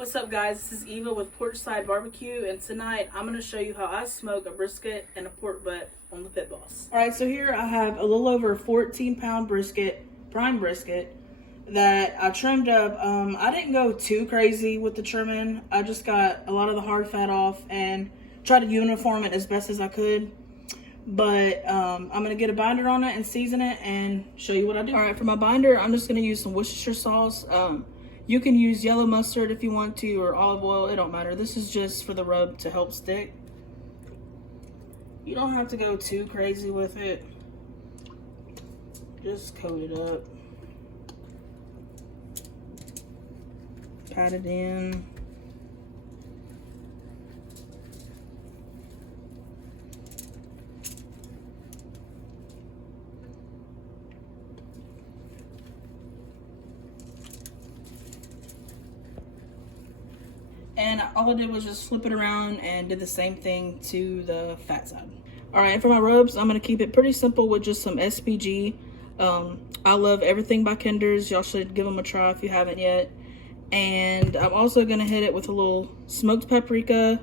What's up, guys? This is Eva with Porchside Barbecue, and tonight I'm going to show you how I smoke a brisket and a pork butt on the Pitboss. Alright, so here I have a little over 14-pound brisket, prime brisket, that I trimmed up. I didn't go too crazy with the trimming. I just got a lot of the hard fat off and tried to uniform it as best as I could. But I'm going to get a binder on it and season it and show you what I do. Alright, for my binder, I'm just going to use some Worcestershire sauce. You can use yellow mustard if you want to, or olive oil, it don't matter. This is just for the rub to help stick. You don't have to go too crazy with it. Just coat it up. Pat it in. And all I did was just flip it around and did the same thing to the fat side. All right, and for my rubs, I'm gonna keep it pretty simple with just some SPG. I love everything by Kinder's. Y'all should give them a try if you haven't yet. And I'm also gonna hit it with a little smoked paprika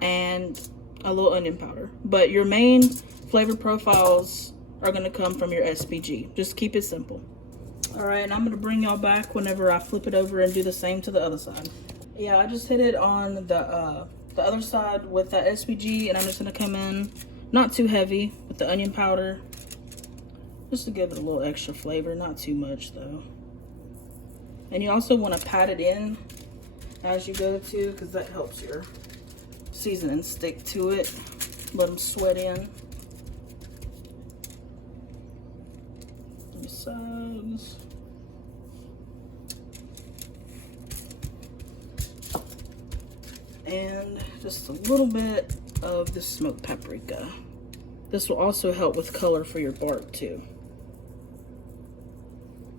and a little onion powder. But your main flavor profiles are gonna come from your SPG. Just keep it simple. All right, and I'm gonna bring y'all back whenever I flip it over and do the same to the other side. Yeah, I just hit it on the other side with that SPG, and I'm just gonna come in not too heavy with the onion powder, just to give it a little extra flavor, not too much though. And you also want to pat it in as you go too, because that helps your seasoning stick to it. Let them sweat in. Sides. And just a little bit of the smoked paprika. This will also help with color for your bark too.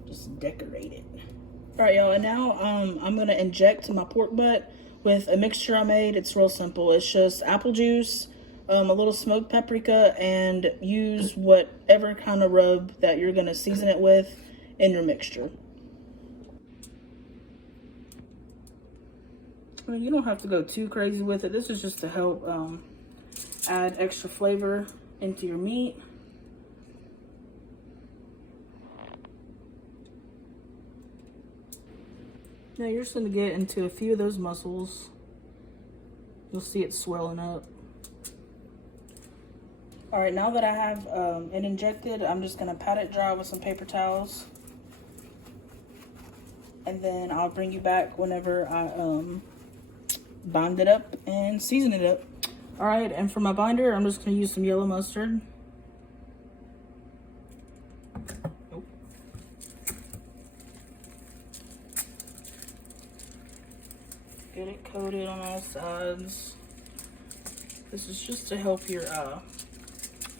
Just decorate it. All right, y'all, and now I'm gonna inject my pork butt with a mixture I made. It's real simple. It's just apple juice, a little smoked paprika, and use whatever kind of rub that you're gonna season it with in your mixture. I mean, you don't have to go too crazy with it. This is just to help add extra flavor into your meat. Now you're just going to get into a few of those muscles. You'll see it swelling up. All right, now that I have it injected, I'm just going to pat it dry with some paper towels. And then I'll bring you back whenever I bind it up and season it up. All right, and for my binder, I'm just going to use some yellow mustard. Get it coated on all sides. This is just to help your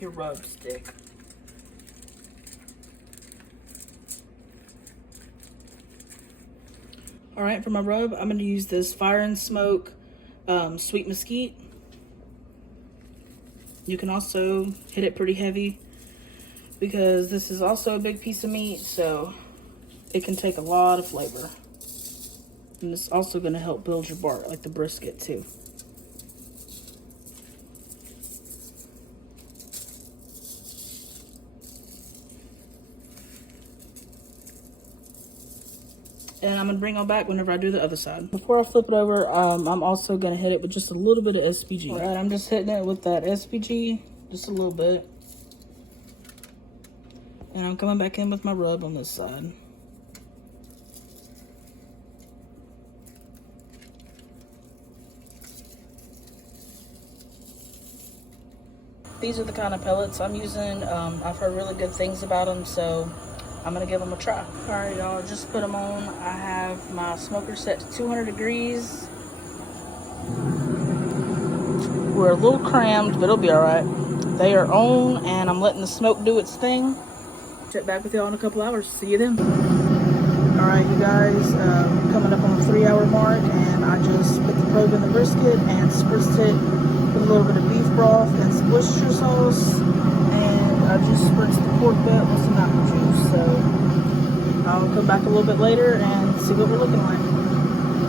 rub stick. All right, for my rub, I'm gonna use this Fire and Smoke sweet mesquite. You can also hit it pretty heavy because this is also a big piece of meat, so it can take a lot of flavor. And it's also gonna help build your bark like the brisket too. And I'm gonna bring it back whenever I do the other side. Before I flip it over, I'm also gonna hit it with just a little bit of SPG. All right, I'm just hitting it with that SPG, just a little bit. And I'm coming back in with my rub on this side. These are the kind of pellets I'm using. I've heard really good things about them, so I'm gonna give them a try. All right, y'all, just put them on. I have my smoker set to 200 degrees. We're a little crammed, but it'll be all right. They are on, and I'm letting the smoke do its thing. Check back with y'all in a couple hours. See you then. All right, you guys, coming up on the 3-hour mark, and I just put the probe in the brisket and spritzed it with a little bit of beef broth and some Worcestershire sauce. And I just spritzed the pork butt with some apple juice. So I'll come back a little bit later and see what we're looking like.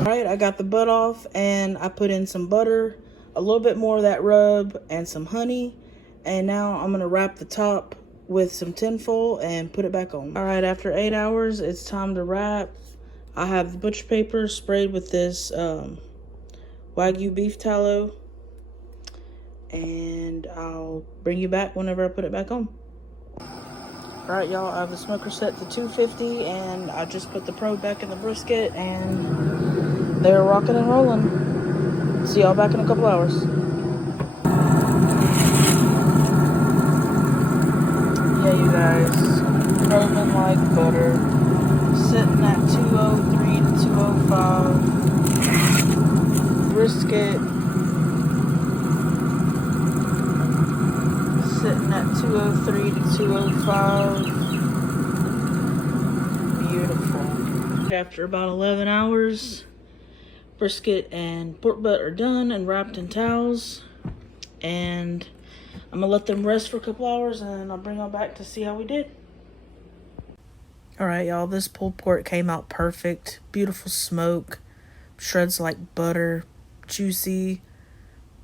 All Alright, I got the butt off and I put in some butter, a little bit more of that rub, and some honey. And now I'm going to wrap the top with some tinfoil and put it back on. Alright, after 8 hours, it's time to wrap. I have the butcher paper sprayed with this Wagyu beef tallow. And I'll bring you back whenever I put it back on. Alright, y'all, I have the smoker set to 250, and I just put the probe back in the brisket, and they're rocking and rolling. See y'all back in a couple hours. Yeah, you guys, probing like butter, sitting at 203 to 205. Brisket sitting at 203 to 205. Beautiful. After about 11 hours, brisket and pork butt are done and wrapped in towels. And I'm gonna let them rest for a couple hours, and I'll bring them back to see how we did. Alright, y'all, this pulled pork came out perfect. Beautiful smoke, shreds like butter, juicy,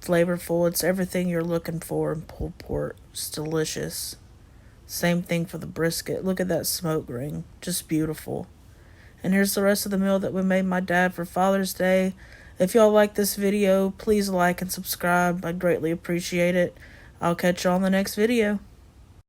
flavorful. It's everything you're looking for in pulled pork. It's delicious. Same thing for the brisket. Look at that smoke ring. Just beautiful. And here's the rest of the meal that we made my dad for Father's Day. If y'all like this video, please like and subscribe. I'd greatly appreciate it. I'll catch y'all in the next video.